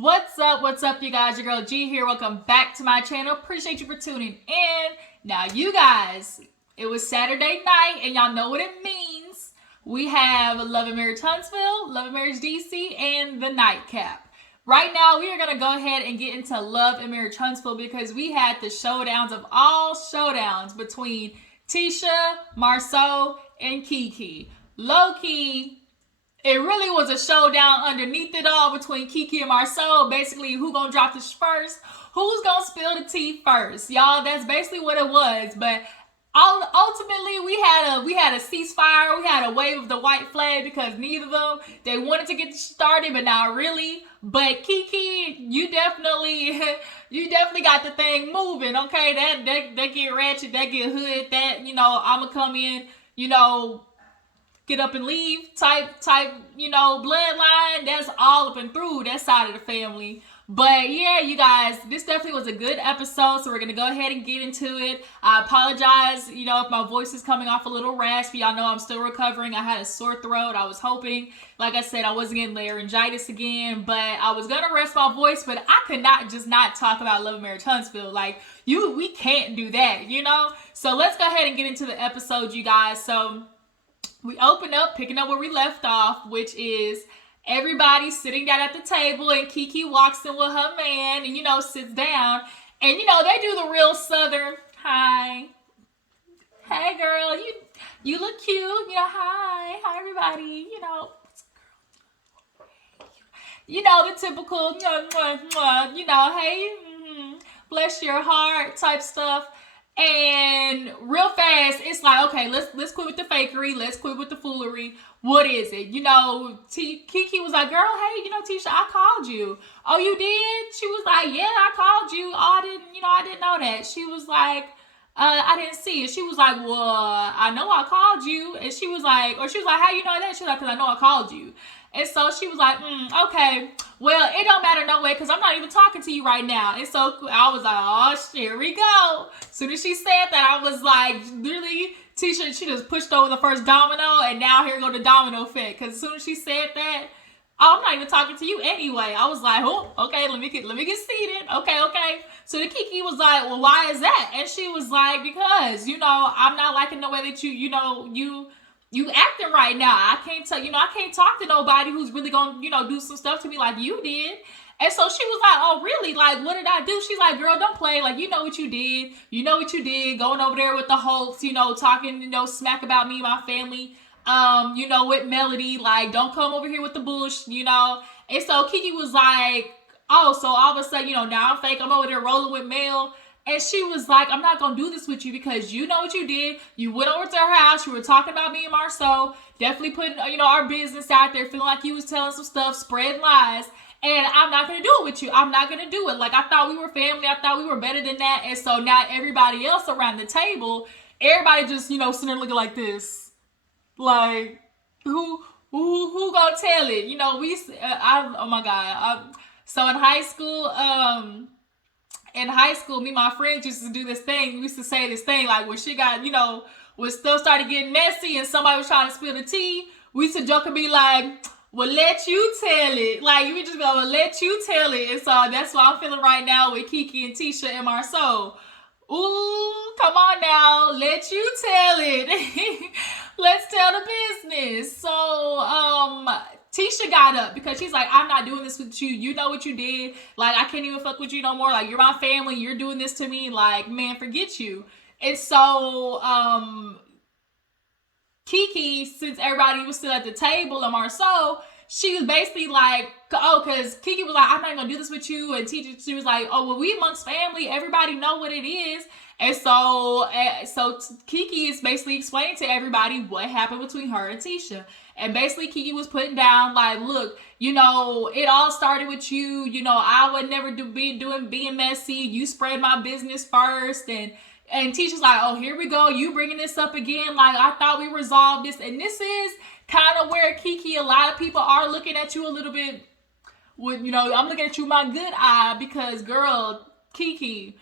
What's up, you guys? Your girl G here. Welcome back to my channel. Appreciate you for tuning in. Now, you guys, it was Saturday night, and y'all know what it means. We have Love and Marriage Huntsville, Love and Marriage DC, and the Nightcap. Right now, we are going to go ahead and get into Love and Marriage Huntsville because we had the showdowns of all showdowns between Tisha, Marsaue, and KeKe. Low-key, it really was a showdown underneath it all between KeKe and Marsaue. Basically, who gonna drop this first? Who's gonna spill the tea first? Y'all, that's basically what it was. But ultimately, we had a ceasefire. We had a wave of the white flag because neither of them, they wanted to get started, but not really. But KeKe, you definitely got the thing moving. Okay, that get ratchet, that get hood. That I'ma come in, get up and leave type, bloodline. That's all up and through that side of the family. But yeah, you guys, this definitely was a good episode, so we're going to go ahead and get into it. I apologize, if my voice is coming off a little raspy. Y'all know I'm still recovering. I had a sore throat. I was hoping, like I said, I wasn't getting laryngitis again, but I was going to rest my voice, but I could not just not talk about Love and Marriage Huntsville. We can't do that, So let's go ahead and get into the episode, you guys. So we open up, picking up where we left off, which is everybody sitting down at the table, and KeKe walks in with her man and, sits down. And, they do the real Southern, hi, hey, girl, you look cute, hi, everybody, the typical, hey, bless your heart type stuff. And real fast, it's like, okay, let's quit with the fakery. Let's quit with the foolery. What is it? KeKe was like, girl, hey, Tisha, I called you. Oh, you did? She was like, yeah, I called you. Oh, I didn't know that. She was like, I didn't see it. She was like, well, I know I called you. And she was like, how you know that? She was like, because I know I called you. And so she was like, okay, well, it don't matter no way because I'm not even talking to you right now. And so I was like, oh, here we go. As soon as she said that, I was like, literally, Tisha, she just pushed over the first domino, and now here go the domino effect. Because as soon as she said that, I'm not even talking to you anyway. I was like, oh, okay, let me get seated. Okay. So the KeKe was like, well, why is that? And she was like, because, I'm not liking the way that you acting right now. I can't talk to nobody who's really gonna, do some stuff to me like you did. And so she was like, oh, really? Like, what did I do? She's like, girl, don't play. Like, you know what you did. You know what you did. Going over there with the Holtz, talking, smack about me and my family, with Melody. Like, don't come over here with the bush, And so KeKe was like, oh, so all of a sudden, now I'm fake. I'm over there rolling with Mel. And she was like, I'm not going to do this with you because you know what you did. You went over to her house. You were talking about me and Marsau. Definitely putting, our business out there. Feeling like you was telling some stuff, spreading lies. And I'm not going to do it with you. I'm not going to do it. Like, I thought we were family. I thought we were better than that. And so now everybody else around the table, everybody just, sitting there looking like this. Like, who going to tell it? Oh my God. So in high school, me and my friends used to do this thing. We used to say this thing, like when shit got, when stuff started getting messy and somebody was trying to spill the tea, we used to joke and be like, well, let you tell it. Like, we just go, well, let you tell it. And so that's what I'm feeling right now with KeKe and Tisha and Marsaue. Ooh, come on now. Let you tell it. Let's tell the business. So, Tisha got up because she's like, I'm not doing this with you. You know what you did. Like, I can't even fuck with you no more. Like, you're my family. You're doing this to me. Like, man, forget you. And so, KeKe, since everybody was still at the table, and Marsaue, she was basically like, oh, because KeKe was like, I'm not going to do this with you. And Tisha, she was like, oh, well, we amongst family. Everybody know what it is. And so KeKe is basically explaining to everybody what happened between her and Tisha. And basically KeKe was putting down like, look, it all started with you. I would never being messy. You spread my business first. And Tisha's like, oh, here we go. You bringing this up again. Like, I thought we resolved this. And this is kind of where KeKe, a lot of people are looking at you a little bit with, I'm looking at you with my good eye because, girl, KeKe,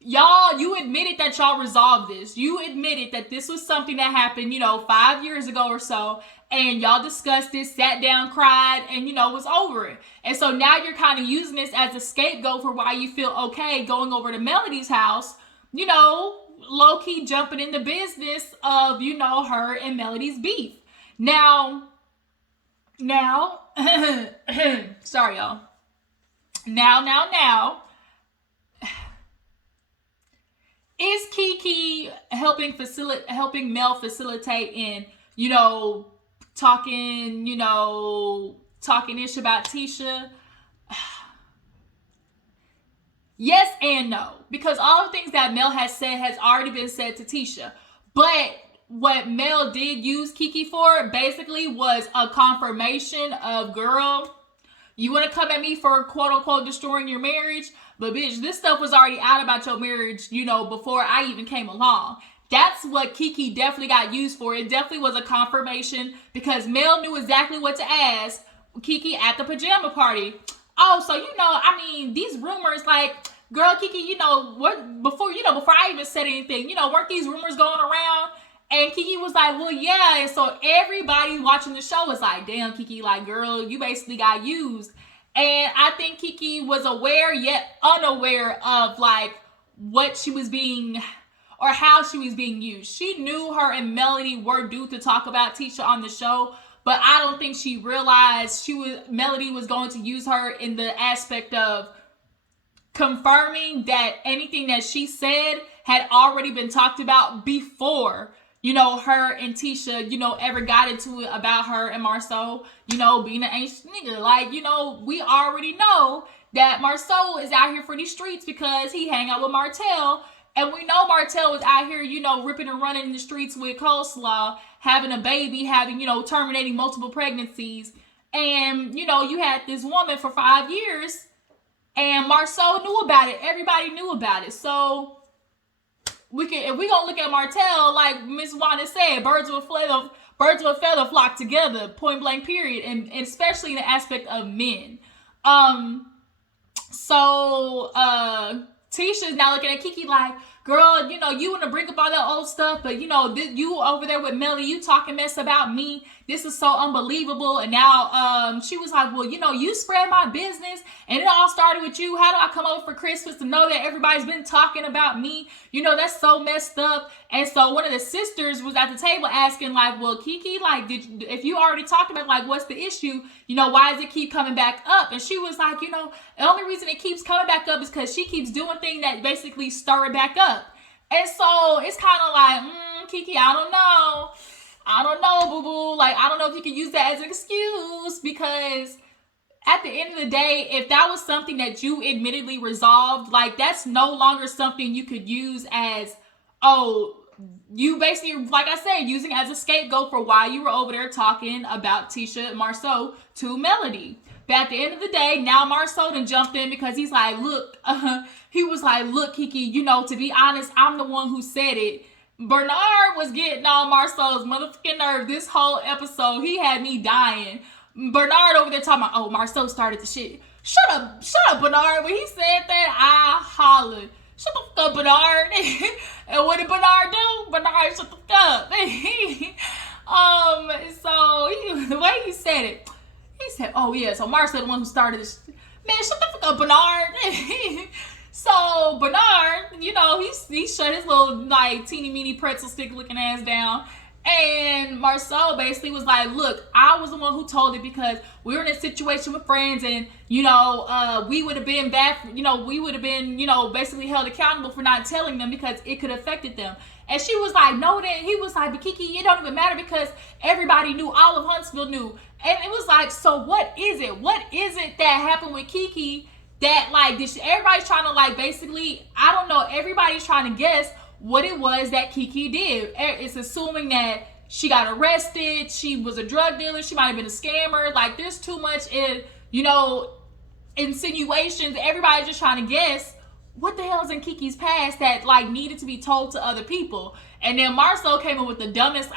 y'all, you admitted that y'all resolved this. You admitted that this was something that happened, 5 years ago or so. and y'all discussed it, sat down, cried, and was over it. And so now you're kind of using this as a scapegoat for why you feel okay going over to Melody's house, low-key jumping in the business of, her and Melody's beef. Now, sorry, y'all. Now, is KeKe helping Mel facilitate in, talking ish about Tisha? Yes and no, because all the things that Mel has said has already been said to Tisha. But what Mel did use KeKe for basically was a confirmation of, girl, you want to come at me for quote unquote destroying your marriage, but bitch, this stuff was already out about your marriage, before I even came along. That's what KeKe definitely got used for. It definitely was a confirmation because Mel knew exactly what to ask KeKe at the pajama party. Oh, so these rumors, like, girl, KeKe, what before I even said anything, weren't these rumors going around? And KeKe was like, well, yeah. And so everybody watching the show was like, damn, KeKe, like, girl, you basically got used. And I think KeKe was aware yet unaware of, like, what she was being, or how she was being used. She knew her and Melody were due to talk about Tisha on the show, but I don't think she realized Melody was going to use her in the aspect of confirming that anything that she said had already been talked about before, her and Tisha, ever got into it about her and Marsaue, being an ancient nigga. Like, we already know that Marsaue is out here for these streets because he hang out with Martell. And we know Martell was out here, ripping and running in the streets with Coleslaw, having a baby, terminating multiple pregnancies. And, you had this woman for 5 years, and Marsaue knew about it. Everybody knew about it. So, if we gonna look at Martell, like Miss Wanda said, birds of a feather flock together, point blank period, and especially in the aspect of men. Tisha's now looking at KeKe like, girl, you want to bring up all that old stuff, but you over there with Melly, you talking mess about me. This is so unbelievable. And now she was like, well, you spread my business, and it all started with you. How do I come over for Christmas to know that everybody's been talking about me? That's so messed up. And so one of the sisters was at the table asking, like, well, KeKe, like, if you already talked about, like, what's the issue? Why does it keep coming back up? And she was like, the only reason it keeps coming back up is because she keeps doing things that basically stir it back up. And so it's kind of like, KeKe, I don't know, boo-boo. Like, I don't know if you can use that as an excuse, because at the end of the day, if that was something that you admittedly resolved, like, that's no longer something you could use as, you basically, like I said, using as a scapegoat for why you were over there talking about Tisha and Marsaue to Melody. But at the end of the day, now Marsaue done jumped in because he's like, look, he was like, look, KeKe, to be honest, I'm the one who said it. Bernard was getting on Marsaue's motherfucking nerve this whole episode. He had me dying. Bernard over there talking about, Marsaue started the shit. Shut up, Bernard. When he said that, I hollered. Shut the fuck up, Bernard. And what did Bernard do? Bernard shut the fuck up. The way he said it, he said, oh yeah, so Marsaue the one who started this. Man, shut the fuck up, Bernard. So Bernard, he shut his little, like, teeny meeny pretzel stick looking ass down. And Marsaue basically was like, look, I was the one who told it because we were in a situation with friends, and, we would have been bad, we would have been, basically held accountable for not telling them because it could have affected them. And she was like, no, then he was like, but KeKe, it don't even matter because everybody knew, all of Huntsville knew. And it was like, so what is it? What is it that happened with KeKe that, like, everybody's trying to, like, basically, I don't know, everybody's trying to guess what it was that KeKe did. It's assuming that she got arrested, she was a drug dealer, she might have been a scammer. Like, there's too much insinuations. Everybody's just trying to guess what the hell's in KeKe's past that, like, needed to be told to other people. And then Marsaue came up with the dumbest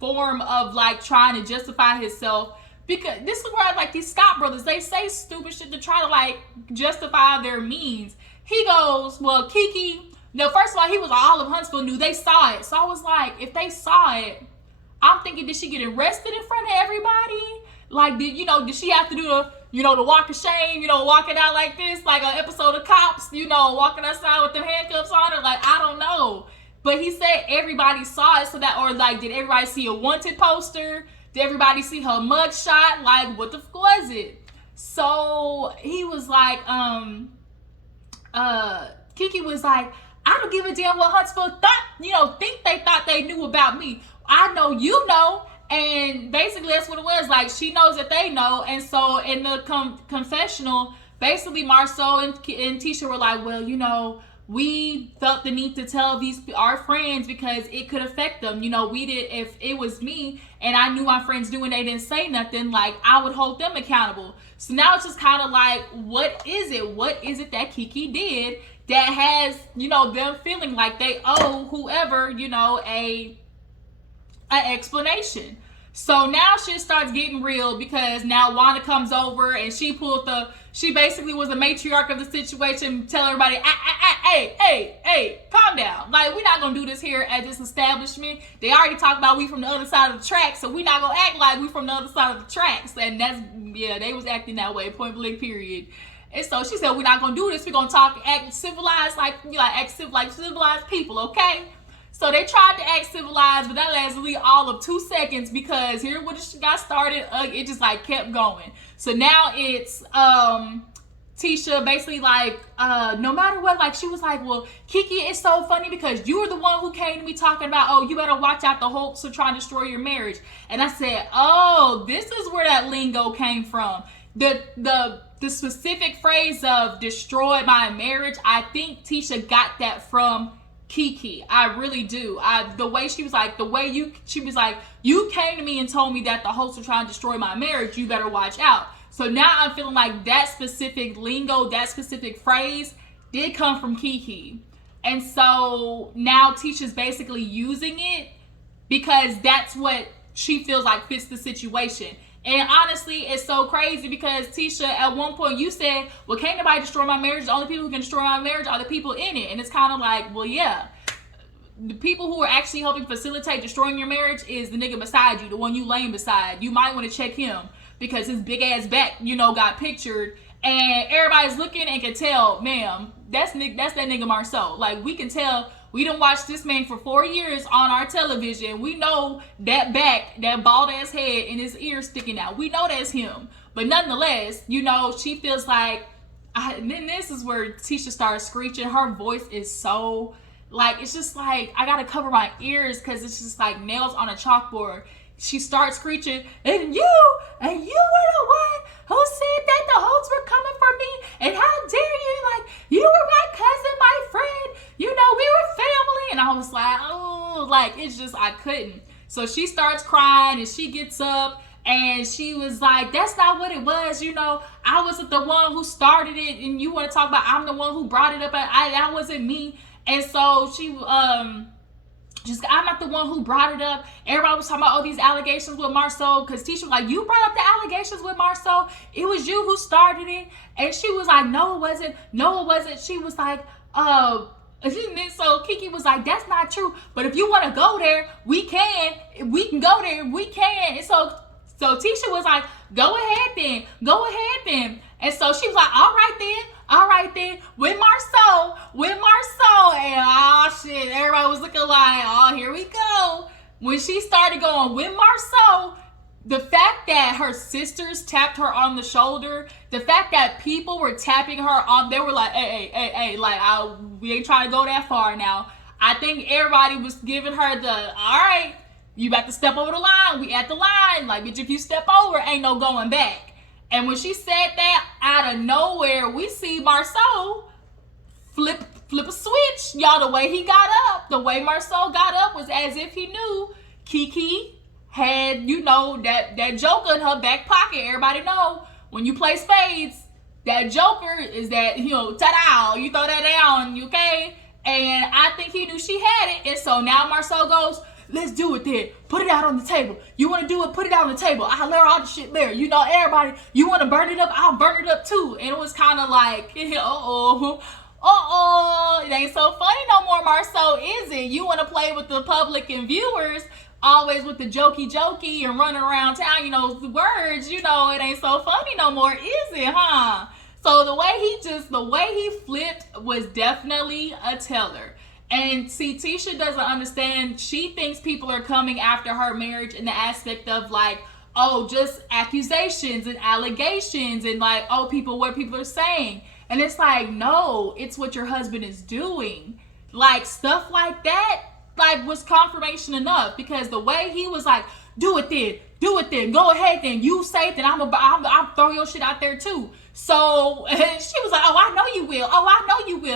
form of, like, trying to justify himself. Because this is where, like, these Scott brothers, they say stupid shit to try to, like, justify their means. He goes, well, KeKe, first of all, he was all of Huntsville knew. They saw it. So I was like, if they saw it, I'm thinking, did she get arrested in front of everybody? Like, did she have to do the walk of shame, walking out like this, like an episode of Cops, walking outside with them handcuffs on her? Like, I don't know. But he said everybody saw it, so that, or like, did everybody see a wanted poster? Did everybody see her mugshot? Like, what the fuck was it? So he was like, KeKe was like, I don't give a damn what Huntsville thought, they thought they knew about me. I know you know. And basically that's what it was. Like, she knows that they know. And so in the confessional, basically Marsaue and Tisha were like, well, we felt the need to tell our friends because it could affect them. We did, if it was me and I knew my friends doing, they didn't say nothing, like, I would hold them accountable. So now it's just kind of like, what is it that KeKe did that has, them feeling like they owe whoever, an explanation. So now shit starts getting real because now Wanda comes over and she basically was the matriarch of the situation, tell everybody, hey, calm down. Like, we're not gonna do this here at this establishment. They already talked about we from the other side of the tracks, so we're not gonna act like we from the other side of the tracks. And they was acting that way, point blank, period. And so she said, we're not gonna do this. We're gonna act civilized, like civilized people, okay? So they tried to act civilized, but that lasted all of 2 seconds because here when it got started, it just like kept going. So now it's Tisha basically like, no matter what, like she was like, well, KeKe, it's so funny because you were the one who came to me talking about, oh, you better watch out, the Hulks are trying to destroy your marriage. And I said, oh, this is where that lingo came from. The specific phrase of destroy my marriage, I think Tisha got that from KeKe. I really do. The way she was like, you came to me and told me that the hosts are trying to destroy my marriage, you better watch out. So now I'm feeling like that specific lingo, that specific phrase did come from KeKe. And so now Tisha's basically using it because that's what she feels like fits the situation. And honestly, it's so crazy because Tisha, at one point you said, well, can't nobody destroy my marriage? The only people who can destroy my marriage are the people in it. And it's kind of like, well, yeah. The people who are actually helping facilitate destroying your marriage is the nigga beside you, the one you laying beside. You might want to check him because his big ass back, got pictured. And everybody's looking and can tell, ma'am, that's that nigga Marsau. Like, we can tell. We done watched this man for 4 years on our television. We know that back, that bald ass head and his ears sticking out. We know that's him. But nonetheless, she feels like, then this is where Tisha starts screeching. Her voice is so, like, it's just like, I gotta cover my ears because it's just like nails on a chalkboard. She starts screeching, and you were the one who said that the Holts were coming for me, and how dare you, like, you were my cousin, my friend, we were family. And I was like, oh, like, it's just, I couldn't. So she starts crying, and she gets up, and she was like, that's not what it was, I wasn't the one who started it, and you want to talk about I'm the one who brought it up, that wasn't me. And so she, I'm not the one who brought it up. Everybody was talking about, these allegations with Marsau, because Tisha was like, you brought up the allegations with Marsau. It was you who started it. And she was like, no, it wasn't. She was like, so KeKe was like, that's not true. But if you want to go there, we can go there. We can. And so Tisha was like, go ahead then. And so she was like, all right then, with Marsau, and shit, everybody was looking like, here we go. When she started going with Marsau, the fact that her sisters tapped her on the shoulder, the fact that people were tapping her on, they were like, hey, like, we ain't trying to go that far now. I think everybody was giving her the, all right, you about to step over the line, we at the line, like, bitch, if you step over, ain't no going back. And when she said that, out of nowhere, we see Marsau flip a switch. Y'all, the way he got up, the way Marsau got up was as if he knew KeKe had, that joker in her back pocket. Everybody know, when you play spades, that joker is that, ta-da, you throw that down, okay? And I think he knew she had it. And so now Marsau goes, let's do it then. Put it out on the table. You want to do it? Put it out on the table. I'll let all the shit there. Everybody, you want to burn it up? I'll burn it up too. And it was kind of like, it ain't so funny no more, Marsau, is it? You want to play with the public and viewers? always with the jokey and running around town, the words, it ain't so funny no more, is it, huh? So the way he flipped was definitely a teller. And see, Tisha doesn't understand. She thinks people are coming after her marriage in the aspect of like, oh, just accusations and allegations and like, oh, what people are saying. And it's like, no, it's what your husband is doing. Like, stuff like that, like, was confirmation enough, because the way he was like, do it then, go ahead then, you say it, then I'm throw your shit out there too. So she was like, oh, I know you will.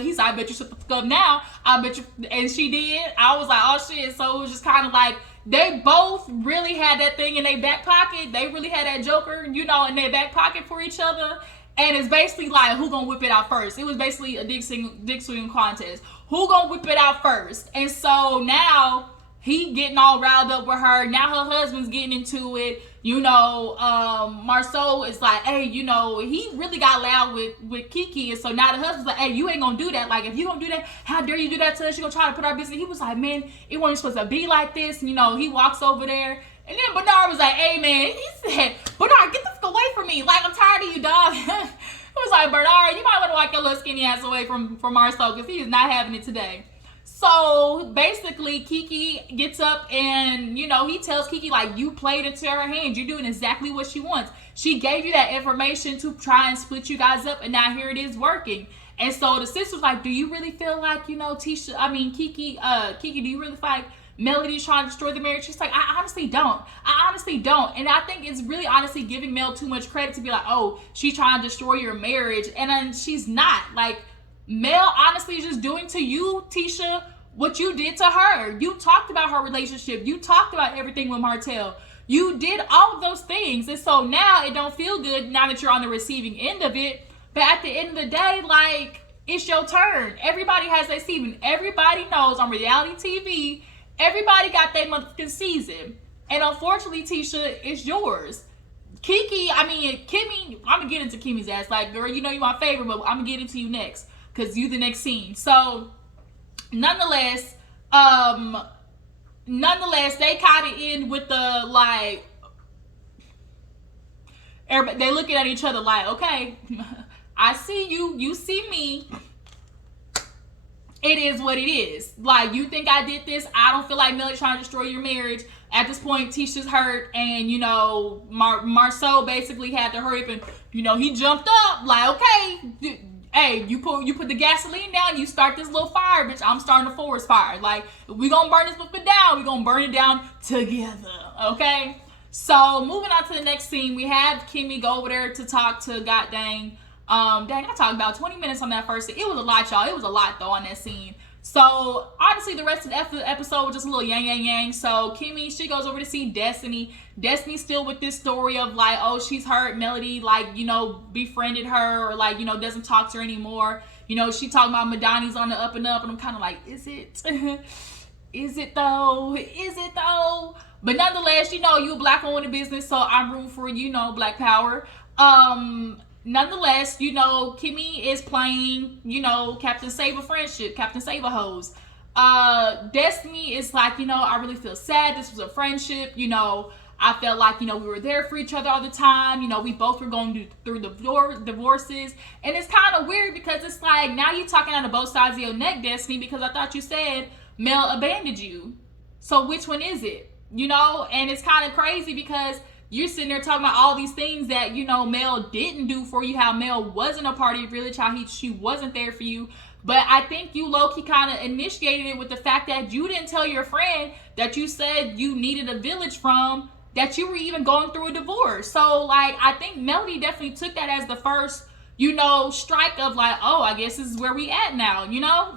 He's like, I bet you shut the fuck up now. I bet you, and she did. I was like, oh shit. So it was just kind of like, they both really had that thing in their back pocket. They really had that joker, in their back pocket for each other. And it's basically like, who gonna whip it out first? It was basically a dick swinging contest. Who gonna whip it out first? And so now he getting all riled up with her. Now her husband's getting into it. Marsaue is like, hey, he really got loud with KeKe. And so now the husband's like, hey, you ain't gonna do that. Like, if you gonna do that, how dare you do that to us? She gonna try to put our business. He was like, man, it wasn't supposed to be like this. And, he walks over there. And then Bernard was like, hey, man, he said, Bernard, get the fuck away from me. Like, I'm tired of you, dog. He was like, Bernard, you might want to walk your little skinny ass away from Marsaue, because he is not having it today. So basically, KeKe gets up and, he tells KeKe, like, you played into her hand. You're doing exactly what she wants. She gave you that information to try and split you guys up, and now here it is working. And so the sister's like, do you really feel like, KeKe, do you really feel like Melody's trying to destroy the marriage? She's like, I honestly don't. And I think it's really honestly giving Mel too much credit to be like, oh, she's trying to destroy your marriage. And then she's not. Like, Mel honestly is just doing to you, Tisha, what you did to her. You talked about her relationship. You talked about everything with Martell. You did all of those things. And so now it don't feel good now that you're on the receiving end of it. But at the end of the day, like, it's your turn. Everybody has their season. Everybody knows on reality TV, everybody got their motherfucking season. And unfortunately, Tisha, it's yours. Kimmi, I'm going to get into Kimmi's ass. Like, girl, you're my favorite, but I'm going to get into you next, because you the next scene. So, nonetheless, they kind of end with the, like, everybody, they looking at each other like, okay, I see you, you see me. It is what it is. Like, you think I did this? I don't feel like Melody's trying to destroy your marriage. At this point, Tisha's hurt, and, Marsaue basically had to hurry up and, he jumped up, like, okay, hey, you put the gasoline down, you start this little fire, bitch. I'm starting a forest fire. Like, we gonna burn this motherfucker down. We gonna burn it down together, okay? So, moving on to the next scene, we have Kimmi go over there to talk to I talked about 20 minutes on that first scene. It was a lot, y'all. It was a lot, though, on that scene. So, honestly, the rest of the episode was just a little yang. So, Kimmi, she goes over to see Destiny. Destiny's still with this story of, like, oh, she's hurt. Melody, like, befriended her, or, like, doesn't talk to her anymore. She talking about Madani's on the up and up, and I'm kind of like, is it? Is it, though? But nonetheless, you a black woman in business, so I'm rooting for, Black Power. Nonetheless, Kimmi is playing, Captain Save a Friendship, Captain Save a Hose. Destiny is like, I really feel sad. This was a friendship. I felt like, we were there for each other all the time. We both were going through divorces. And it's kind of weird, because it's like, now you're talking out of both sides of your neck, Destiny, because I thought you said Mel abandoned you. So which one is it? And it's kind of crazy, because you're sitting there talking about all these things that, Mel didn't do for you, how Mel wasn't a part of your village, how she wasn't there for you. But I think you low-key kind of initiated it with the fact that you didn't tell your friend that you said you needed a village from, that you were even going through a divorce. So, like, I think Melody definitely took that as the first, strike of, like, oh, I guess this is where we at now,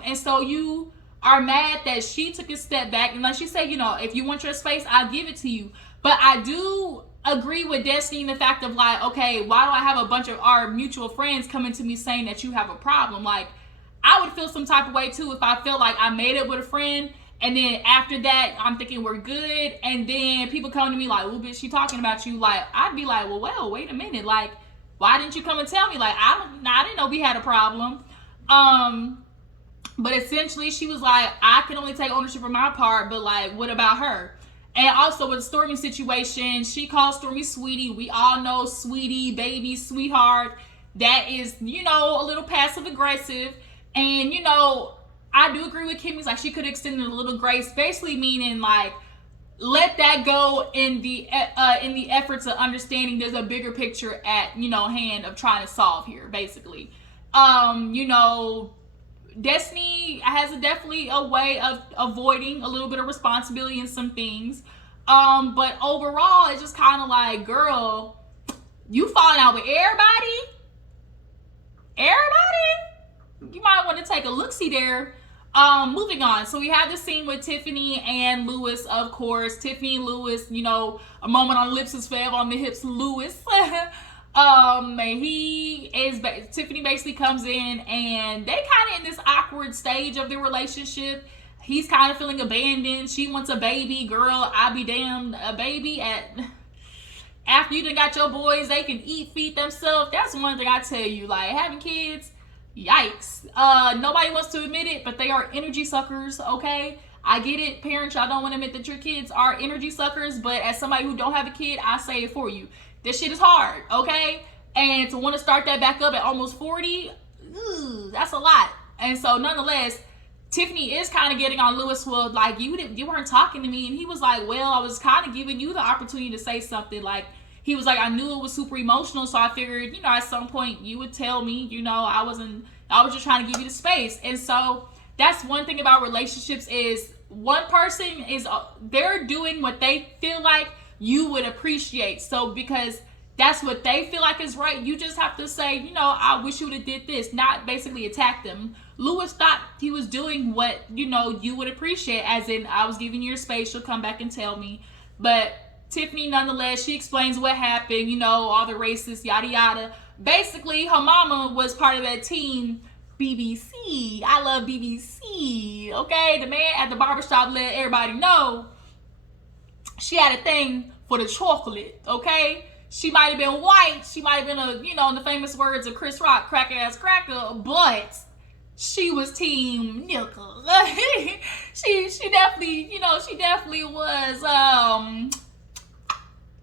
And so you are mad that she took a step back. And like she said, if you want your space, I'll give it to you. But I do agree with Destiny in the fact of, like, okay, why do I have a bunch of our mutual friends coming to me saying that you have a problem? Like, I would feel some type of way too if I feel like I made it with a friend, and then after that I'm thinking we're good, and then people come to me like, well, bitch, she talking about you. Like, I'd be like, well, wait a minute, like, why didn't you come and tell me? Like, I didn't know we had a problem. But essentially she was like, I can only take ownership for my part, but, like, what about her? And also with the Stormy situation, she calls Stormy sweetie. We all know sweetie, baby, sweetheart. That is, you know, a little passive aggressive. And, you know, I do agree with Kimmi's, like, she could extend a little grace, basically meaning, like, let that go in the efforts of understanding there's a bigger picture at, you know, hand of trying to solve here, basically. You know, Destiny has definitely a way of avoiding a little bit of responsibility in some things. But overall, it's just kind of like, girl, you falling out with everybody? Everybody? You might want to take a look-see there. Moving on. So we have the scene with Tiffany and Lewis, of course. Tiffany and Lewis, you know, a moment on the lips is Fab, on the hips Lewis. Tiffany basically comes in and they kind of in this awkward stage of their relationship. He's kind of feeling abandoned. She wants a baby. Girl, I be damned, a baby after you done got your boys, they can eat, feed themselves. That's one thing I tell you, like, having kids, yikes. Nobody wants to admit it, but they are energy suckers, okay? I get it, parents, y'all don't want to admit that your kids are energy suckers, but as somebody who don't have a kid, I say it for you. This shit is hard, okay? And to want to start that back up at almost 40, that's a lot. And so nonetheless, Tiffany is kind of getting on Lewis. Well, like, you weren't talking to me. And he was like, well, I was kind of giving you the opportunity to say something. Like, he was like, I knew it was super emotional, so I figured, you know, at some point you would tell me, you know, I was just trying to give you the space. And so that's one thing about relationships is one person is, they're doing what they feel like you would appreciate. So because that's what they feel like is right, you just have to say, you know, I wish you would have did this, not basically attack them. Lewis thought he was doing what, you know, you would appreciate, as in, I was giving you your space, you'll come back and tell me. But Tiffany, nonetheless, she explains what happened, you know, all the racist, yada yada. Basically, her mama was part of that team, BBC. I love BBC, okay? The man at the barbershop let everybody know she had a thing for the chocolate, okay? She might have been white, she might have been a, you know, in the famous words of Chris Rock, cracker ass cracker, but she was team nickel. she definitely, you know, she definitely was,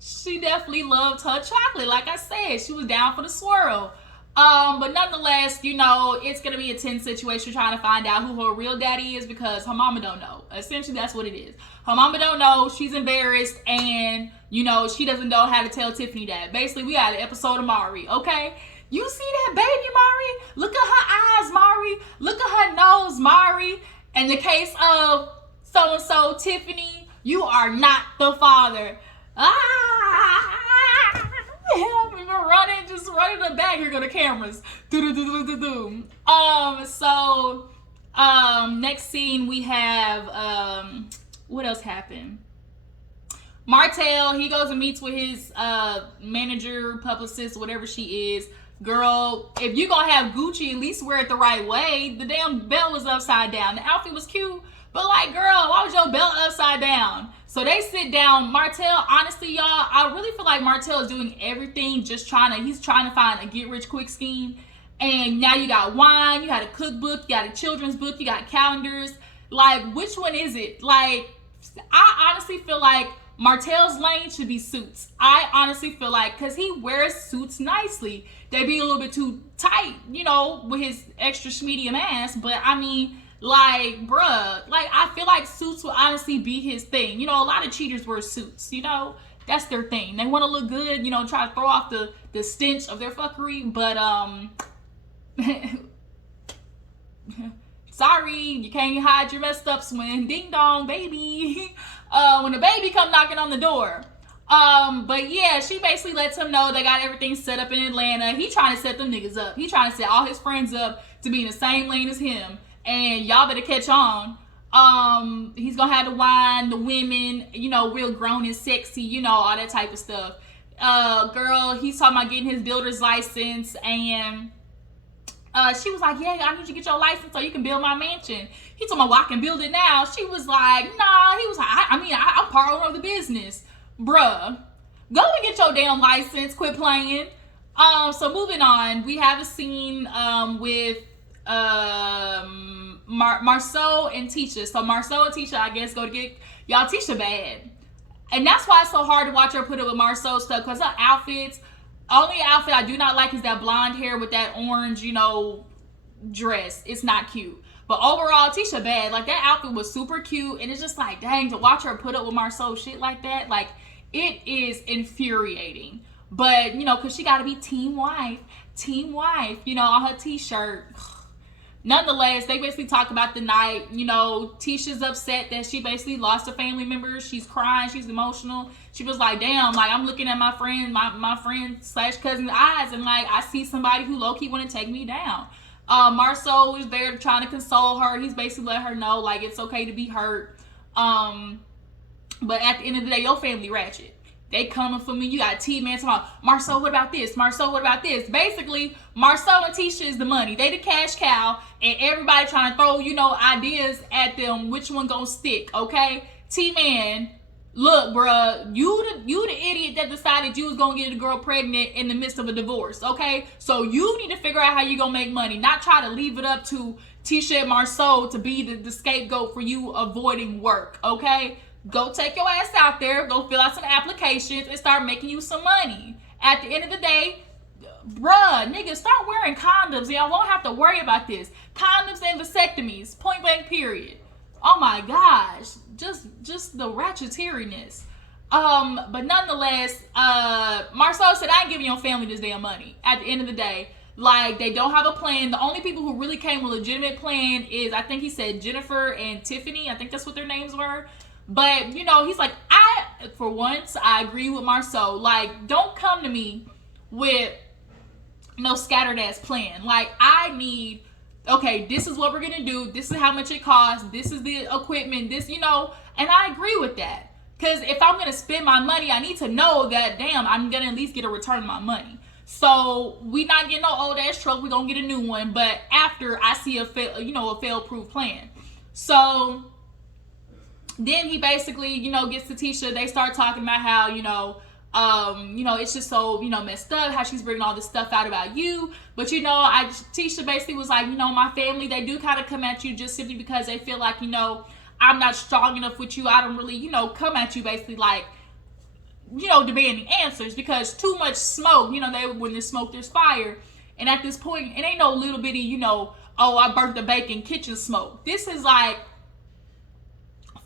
she definitely loved her chocolate. Like I said, she was down for the swirl. But nonetheless, you know, it's going to be a tense situation trying to find out who her real daddy is because her mama don't know. Essentially, that's what it is. Her mama don't know. She's embarrassed and, you know, she doesn't know how to tell Tiffany that. Basically, we got an episode of Mari, okay? You see that baby, Mari? Look at her eyes, Mari. Look at her nose, Mari. In the case of so-and-so, Tiffany, you are not the father. Just running the back. Here go the cameras. Next scene we have, what else happened? Martell, he goes and meets with his manager, publicist, whatever she is. Girl, if you gonna have Gucci, at least wear it the right way. The damn belt was upside down. The outfit was cute, but like, girl, why was your belt upside down? So they sit down. Martell, honestly, y'all, I really feel like Martell is doing everything he's trying to find a get-rich-quick scheme. And now you got wine, you got a cookbook, you got a children's book, you got calendars. Like, which one is it? Like, I honestly feel like Martell's lane should be suits. I honestly feel like, because he wears suits nicely. They be a little bit too tight, you know, with his extra medium ass. But, I mean, like, bruh, like, I feel like suits will honestly be his thing. You know, a lot of cheaters wear suits, you know. That's their thing. They want to look good, you know, try to throw off the stench of their fuckery. But, sorry, you can't hide your messed ups when ding dong, baby. When the baby come knocking on the door. But yeah, she basically lets him know they got everything set up in Atlanta. He trying to set them niggas up. He trying to set all his friends up to be in the same lane as him. And y'all better catch on. He's gonna have the wine, the women, you know, real grown and sexy, you know, all that type of stuff. Girl, he's talking about getting his builder's license, and she was like, yeah, I need you to get your license so you can build my mansion. He told me, well, I can build it now. She was like, nah. He was like, I'm part of the business. Bruh, go and get your damn license. Quit playing. So moving on, we have a scene with Marsaue and Tisha. So Marsaue and Tisha, I guess, go to get y'all Tisha bad. And that's why it's so hard to watch her put up with Marsau stuff, because her outfits, only outfit I do not like is that blonde hair with that orange, dress. It's not cute. But overall, Tisha bad. Like, that outfit was super cute, and it's just like, dang, to watch her put up with Marsau shit like that, like, it is infuriating. But, because she got to be team wife, on her t-shirt. Nonetheless, they basically talk about the night. Tisha's upset that she basically lost a family member. She's crying. She's emotional. She was like, damn, like, I'm looking at my friend, my friend/cousin's eyes, and, like, I see somebody who low-key want to take me down. Marsau is there trying to console her. He's basically let her know, like, it's okay to be hurt. But at the end of the day, your family ratchet. They coming for me. You got T-Man talking about, Marsau, what about this? Marsau, what about this? Basically, Marsau and Tisha is the money. They the cash cow, and everybody trying to throw, ideas at them. Which one gonna stick, okay? T-Man, look, bruh, you the idiot that decided you was gonna get a girl pregnant in the midst of a divorce, okay? So you need to figure out how you gonna make money, not try to leave it up to Tisha and Marsau to be the scapegoat for you avoiding work, okay? Go take your ass out there, go fill out some applications, and start making you some money. At the end of the day, bruh, niggas, start wearing condoms. Y'all won't have to worry about this. Condoms and vasectomies, point blank period. Oh my gosh, just the ratcheteriness. But nonetheless, Marsau said, I ain't giving your family this damn money. At the end of the day, like, they don't have a plan. The only people who really came with a legitimate plan is, I think he said Jennifer and Tiffany. I think that's what their names were. But, he's like, for once, I agree with Marsau. Like, don't come to me with no scattered ass plan. Like, I need, okay, this is what we're going to do. This is how much it costs. This is the equipment. This, and I agree with that. Because if I'm going to spend my money, I need to know that, damn, I'm going to at least get a return on my money. So, we not getting no old ass truck. We're going to get a new one. But after I see a fail-proof plan. So, then he basically, gets to Tisha. They start talking about how, it's just so, messed up, how she's bringing all this stuff out about you. But, Tisha basically was like, my family, they do kind of come at you just simply because they feel like, I'm not strong enough with you. I don't really, come at you basically like, demanding answers, because too much smoke, when there's smoke, there's fire. And at this point, it ain't no little bitty, oh, I burnt the bacon kitchen smoke. This is like,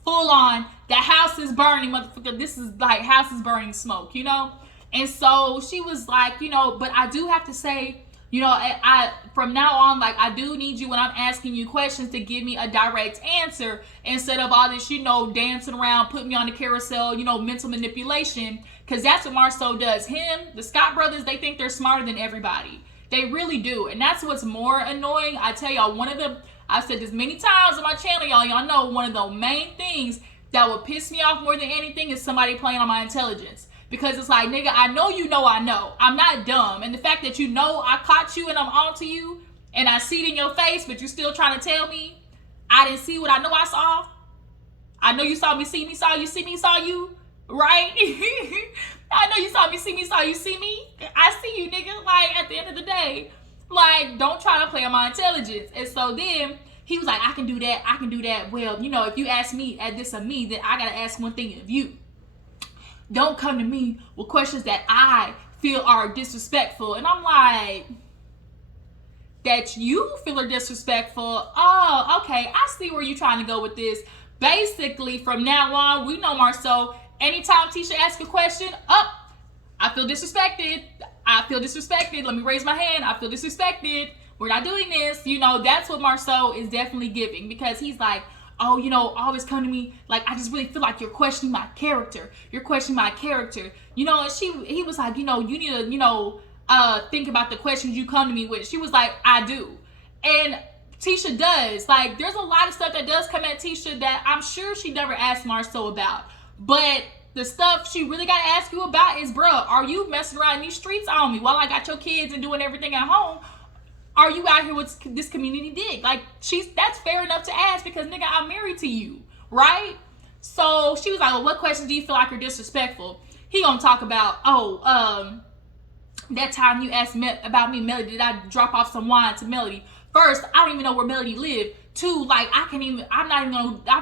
full on, the house is burning, motherfucker. This is like house is burning smoke, And so she was like, but I do have to say, I from now on, like, I do need you when I'm asking you questions to give me a direct answer instead of all this, dancing around, putting me on the carousel, mental manipulation. Because that's what Marsau does. The Scott brothers, they think they're smarter than everybody. They really do. And that's what's more annoying. I tell y'all, I've said this many times on my channel, y'all know one of the main things that would piss me off more than anything is somebody playing on my intelligence. Because it's like, nigga, I know you know I know. I'm not dumb. And the fact that I caught you and I'm onto you and I see it in your face, but you're still trying to tell me I didn't see what I know I saw. I know you saw me, see me, saw you, see me, saw you, right? I know you saw me, see me, saw you, see me. I see you, nigga. Like, at the end of the day, like, don't try to play on my intelligence. And so then he was like, I can do that. Well, if you ask me at this of me, then I got to ask one thing of you. Don't come to me with questions that I feel are disrespectful. And I'm like, that you feel are disrespectful? Oh, okay. I see where you're trying to go with this. Basically, from now on, we know Marsau. Anytime Tisha asks a question, I feel disrespected. Let me raise my hand. I feel disrespected. We're not doing this. That's what Marsau is definitely giving, because he's like, oh, always come to me. Like, I just really feel like you're questioning my character. And he was like, you need to, think about the questions you come to me with. She was like, I do. And Tisha does. Like, there's a lot of stuff that does come at Tisha that I'm sure she never asked Marsau about. But the stuff she really got to ask you about is, bruh, are you messing around in these streets on me while I got your kids and doing everything at home? Are you out here with this community dig? Like, that's fair enough to ask, because, nigga, I'm married to you, right? So she was like, well, what questions do you feel like are disrespectful? He gonna talk about, that time you asked about me, Melody, did I drop off some wine to Melody? First, I don't even know where Melody lived. Two, like, I've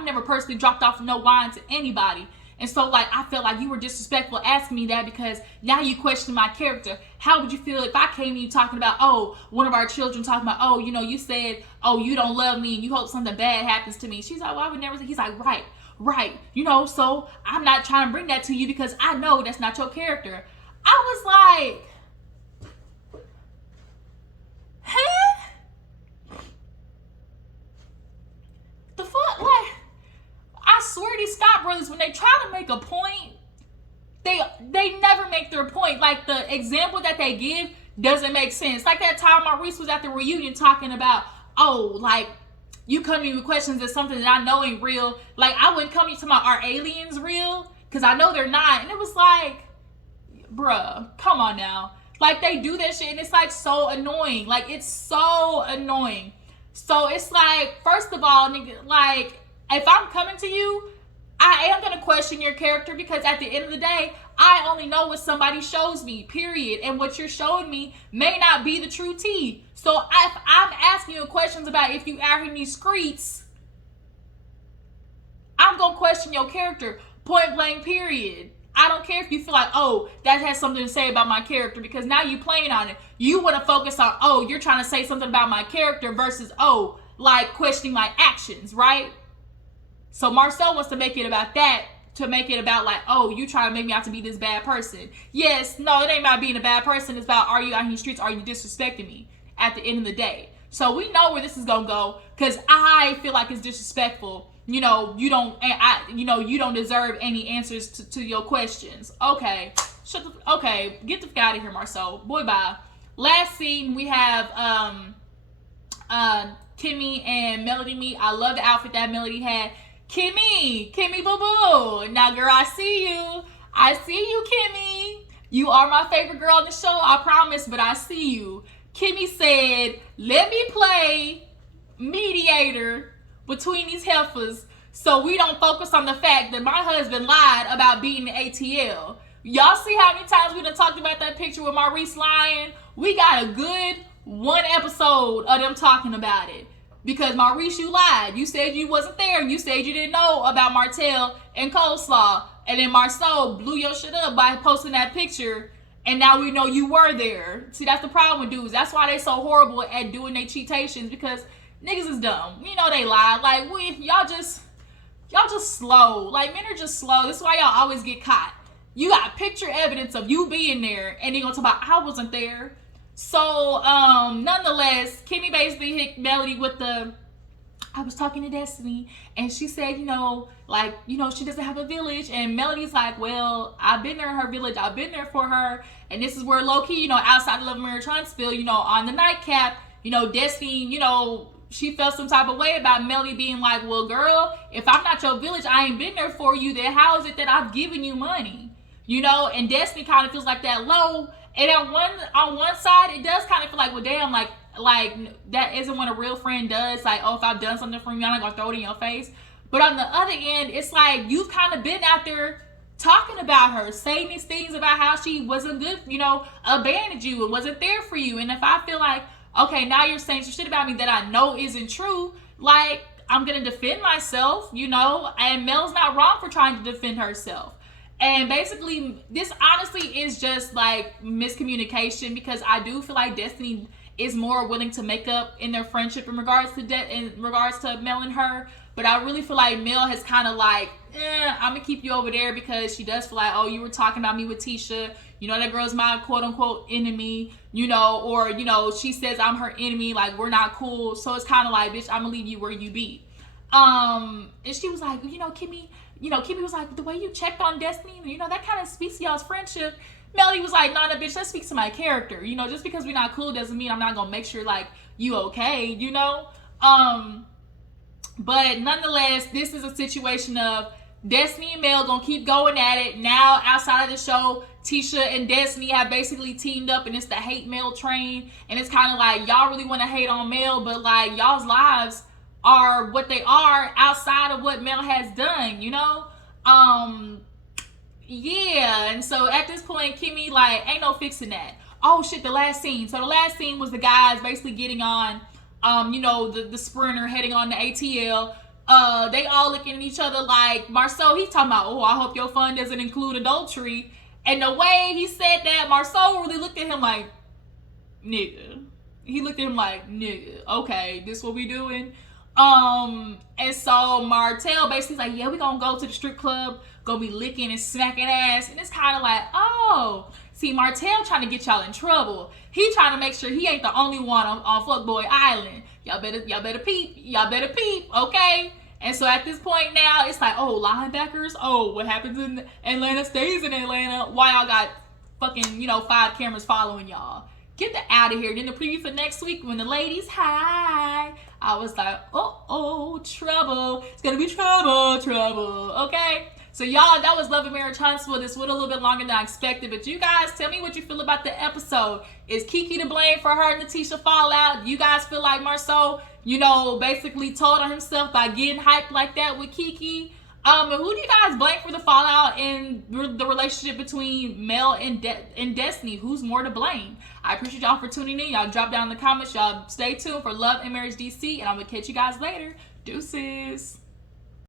never personally dropped off no wine to anybody. And so, like, I felt like you were disrespectful asking me that because now you question my character. How would you feel if I came to you talking about, oh, one of our children talking about, oh, you know, you said, oh, you don't love me and you hope something bad happens to me. She's like, well, I would never. He's like, right. You know, so I'm not trying to bring that to you because I know that's not your character. I was like, huh? The fuck? Like, I swear these Scott brothers, when they try to make a point, they never make their point. Like, the example that they give doesn't make sense. Like that time Maurice was at the reunion talking about, oh, like, you come to me with questions of something that I know ain't real. Like, I wouldn't come to you talking about, are aliens real? Because I know they're not. And it was like, bruh, come on now. Like, they do that shit and it's like so annoying. Like, it's so annoying. So it's like, first of all, nigga, like, if I'm coming to you, I am going to question your character because at the end of the day, I only know what somebody shows me, period. And what you're showing me may not be the true tea. So if I'm asking you questions about if you out here in these streets, I'm going to question your character, point blank, period. I don't care if you feel like, oh, that has something to say about my character because now you playing on it. You want to focus on, oh, you're trying to say something about my character versus, oh, like questioning my actions, right? So Marsau wants to make it about that, to make it about like, oh, you trying to make me out to be this bad person. Yes, no, it ain't about being a bad person. It's about, are you out in the streets? Are you disrespecting me at the end of the day? So we know where this is going to go because I feel like it's disrespectful. You know, you don't deserve any answers to your questions. Okay, get the fuck out of here, Marsau. Boy, bye. Last scene, we have Kimmi and Melody meet. I love the outfit that Melody had. Kimmi, boo boo. Now, girl, I see you, Kimmi. You are my favorite girl on the show, I promise, but I see you. Kimmi said, let me play mediator between these heifers so we don't focus on the fact that my husband lied about beating the ATL. Y'all see how many times we done talked about that picture with Maurice lying? We got a good one episode of them talking about it. Because Maurice, you lied. You said you wasn't there. You said you didn't know about Martell and Coleslaw. And then Marsau blew your shit up by posting that picture. And now we know you were there. See, that's the problem with dudes. That's why they so horrible at doing their cheatations. Because niggas is dumb. You know they lie. Like, y'all just slow. Like, men are just slow. This is why y'all always get caught. You got picture evidence of you being there. And they gonna talk about, I wasn't there. So, nonetheless, Kimmi basically hit Melody with I was talking to Destiny, and she said, she doesn't have a village, and Melody's like, well, I've been there in her village, I've been there for her, and this is where low-key, outside of Love Marriage Huntsville, on the nightcap, Destiny, she felt some type of way about Melody being like, well, girl, if I'm not your village, I ain't been there for you, then how is it that I've given you money? And Destiny kind of feels like that low. And on one side, it does kind of feel like, well, damn, like that isn't what a real friend does. Like, oh, if I've done something for you, I'm not gonna throw it in your face. But on the other end, it's like you've kind of been out there talking about her, saying these things about how she wasn't good, abandoned you and wasn't there for you. And if I feel like, okay, now you're saying some shit about me that I know isn't true, like, I'm gonna defend myself, and Mel's not wrong for trying to defend herself. And basically, this honestly is just like miscommunication because I do feel like Destiny is more willing to make up in their friendship in regards to Mel and her. But I really feel like Mel has kind of like, I'm gonna keep you over there because she does feel like, oh, you were talking about me with Tisha. That girl's my quote unquote enemy. Or she says I'm her enemy. Like, we're not cool. So it's kind of like, bitch, I'm gonna leave you where you be. And she was like, Kimmi. Kimmi was like, the way you checked on Destiny, that kind of speaks to y'all's friendship. Melody was like, nah, bitch, that speaks to my character. Just because we're not cool doesn't mean I'm not going to make sure, like, you okay, But nonetheless, this is a situation of Destiny and Mel going to keep going at it. Now, outside of the show, Tisha and Destiny have basically teamed up, and it's the hate Mel train. And it's kind of like, y'all really want to hate on Mel, but, like, y'all's lives are what they are outside of what Mel has done, yeah. And so at this point, Kimmi, like, ain't no fixing that. Oh shit, the last scene. So the last scene was the guys basically getting on, the sprinter heading on the ATL. They all looking at each other like Marsaue. He's talking about, oh, I hope your fun doesn't include adultery. And the way he said that, Marsaue really looked at him like, nigga. He looked at him like, nigga, okay, this what we doing? And so Martell basically like, yeah, we gonna go to the strip club, gonna be licking and smacking ass. And it's kind of like, oh, see, Martell trying to get y'all in trouble. He trying to make sure he ain't the only one on Fuckboy Island. Y'all better peep, okay? And so at this point now, it's like, oh, linebackers, oh, what happens in Atlanta stays in Atlanta. Why y'all got fucking, 5 cameras following y'all? Get the out of here. Then the preview for next week when the ladies, hi. I was like, oh, trouble. It's gonna be trouble, okay? So y'all, that was Love and Marriage Huntsville. This went a little bit longer than I expected, but you guys, tell me what you feel about the episode. Is KeKe to blame for her and LaTisha fallout? You guys feel like Marsaue, basically told on himself by getting hyped like that with KeKe? And who do you guys blame for the fallout in the relationship between Mel and Destiny? Who's more to blame? I appreciate y'all for tuning in. Y'all drop down in the comments. Y'all stay tuned for Love and Marriage DC, and I'm gonna catch you guys later. Deuces.